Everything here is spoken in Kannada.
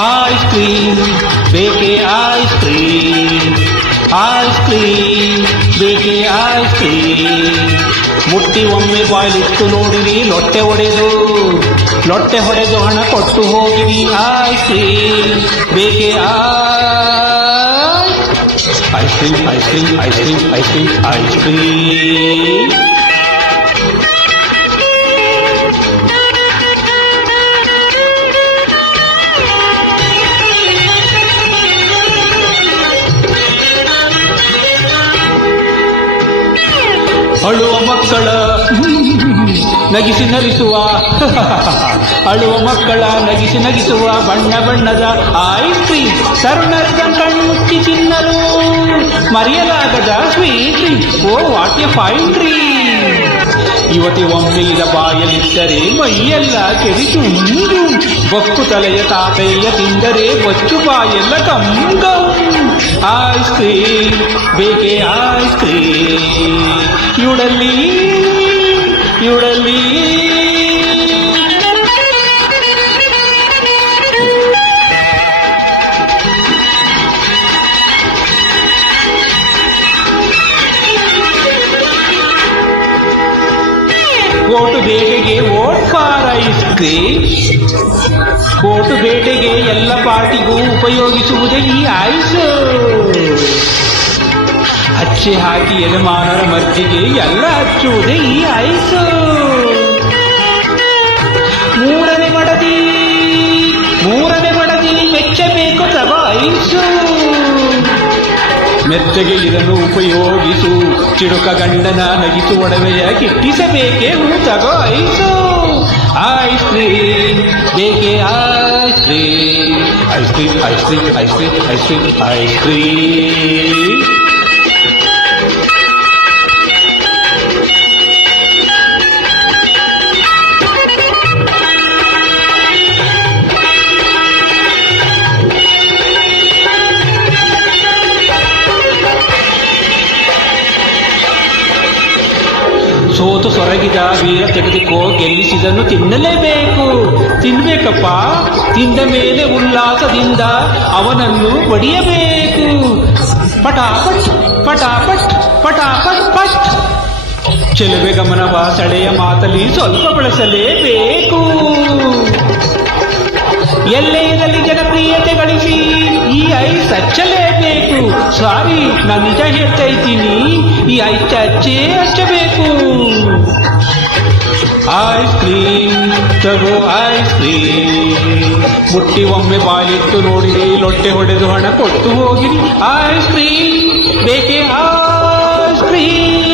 ಐಸ್ ಕ್ರೀಮ್ ಬೇಕೆ ಐಸ್ ಕ್ರೀಮ್, ಐಸ್ ಕ್ರೀಮ್ ಬೇಕೆ ಐಸ್ ಕ್ರೀಮ್. ಮುಟ್ಟಿ ಒಮ್ಮೆ ಬಾಯ್ಲಿಟ್ಟು ನೋಡಿರಿ, ಲೊಟ್ಟೆ ಹೊಡೆದು ಹಣ ಕೊಟ್ಟು ಹೋಗಿರಿ. ಐಸ್ ಕ್ರೀಮ್ ಬೇಕೆ ice cream, ice cream, ice cream, ice cream, ice cream. ಅಳುವ ಮಕ್ಕಳ ನಗಿಸಿ ನಗಿಸುವ ಅಳುವ ಮಕ್ಕಳ ನಗಿಸುವ ಬಣ್ಣ ಬಣ್ಣದ ಐಸ್ ಕ್ರೀಮ್, ತರುಣರ ಕಣ್ಮುಚ್ಚಿ ತಿನ್ನಲು ಮರೆಯಲಾಗದ sweet dream. Oh what a fine dream. ಯುವತಿ ಒಮ್ಮೆ ಇದ ಬಾಯಲಿಟ್ಟರೆ ಮೈಯೆಲ್ಲ ಕೆರಿಸುಂಡು, ಬೊಕ್ಕು ತಲೆಯ ತಾತಯ್ಯ ತಿಂದರೆ ಬಚ್ಚು ಬಾಯೆಲ್ಲ ಕಂಗಂ. ಐಸ್ ಕ್ರೀಮ್ ಬೇಕೆ ಐಸ್ ಕ್ರೀಮ್, ಇವಳಲ್ಲಿ ಓಟು ಬೇಟೆಗೆ vote for ice cream. Vote ಬೇಟೆಗೆ ಎಲ್ಲ ಪಾರ್ಟಿಗೂ ಉಪಯೋಗಿಸುವುದೇ ಈ ಐಸ್. ಹಚ್ಚೆ ಹಾಕಿ ಯಜಮಾನರ ಮರ್ಜಿಗೆ ಎಲ್ಲ ಹಚ್ಚುವುದೇ ಈ ಐಸ್. ಮೂರನೇ ಮಡದಿ ಮೆಚ್ಚಬೇಕು ತಗೋ ಐಸು. ಮೆಚ್ಚಗೆ ಇದನ್ನು ಉಪಯೋಗಿಸು, ಚಿಡುಕ ಗಂಡನ ನಗಿಸು ಒಡವೆಯ ಕಿಟ್ಟಿಸಬೇಕೆ ತಗೋ ಐಸು. ಐಸ್ ಕ್ರೀಮ್ ಬೇಕೆ ice cream, ice cream, ice cream, ice cream, ice cream, ice cream. ಸೋತು ಸೊರಗಿದ ವೀರ ತೆಗೆದುಕೋ, ಗೆಲ್ಲಿಸಿದನ್ನು ತಿನ್ನಬೇಕಪ್ಪ. ತಿಂದ ಮೇಲೆ ಉಲ್ಲಾಸದಿಂದ ಅವನನ್ನು ಬಡಿಯಬೇಕು. ಪಟಾಪಟ್ ಪಟಾಪಟ್ ಪಟಾಪಟ್ ಪಟ್. ಚೆಲುವೆ ಗಮನವ ಸೆಳೆಯ ಮಾತಲಿ ಸ್ವಲ್ಪ ಬಳಸಲೇಬೇಕು. ಎಲ್ಲೇ ಇರಲಿ ಜನಪ್ರಿಯತೆ ಗಳಿಸಿ ಈ ಐಸ್ ಹಚ್ಚಲೇಬೇಕು. ಸಾರಿ, ನಾನು ನಿಜ ಹೇಳ್ತಾ ಇದ್ದೀನಿ, ಈ ಐಸ್ ಹಚ್ಚಬೇಕು. ಐಸ್ ಕ್ರೀಮ್ ತಗೋ ಐಸ್ ಕ್ರೀಮ್, ಮುಟ್ಟಿ ಒಮ್ಮೆ ಬಾಯಿಲಿಟ್ಟು ನೋಡಿರಿ, ಲೊಟ್ಟೆ ಹೊಡೆದು ಹಣ ಕೊಟ್ಟು ಹೋಗಿರಿ. ಐಸ್ ಕ್ರೀಮ್ ಬೇಕೆ ಐಸ್ ಕ್ರೀಮ್.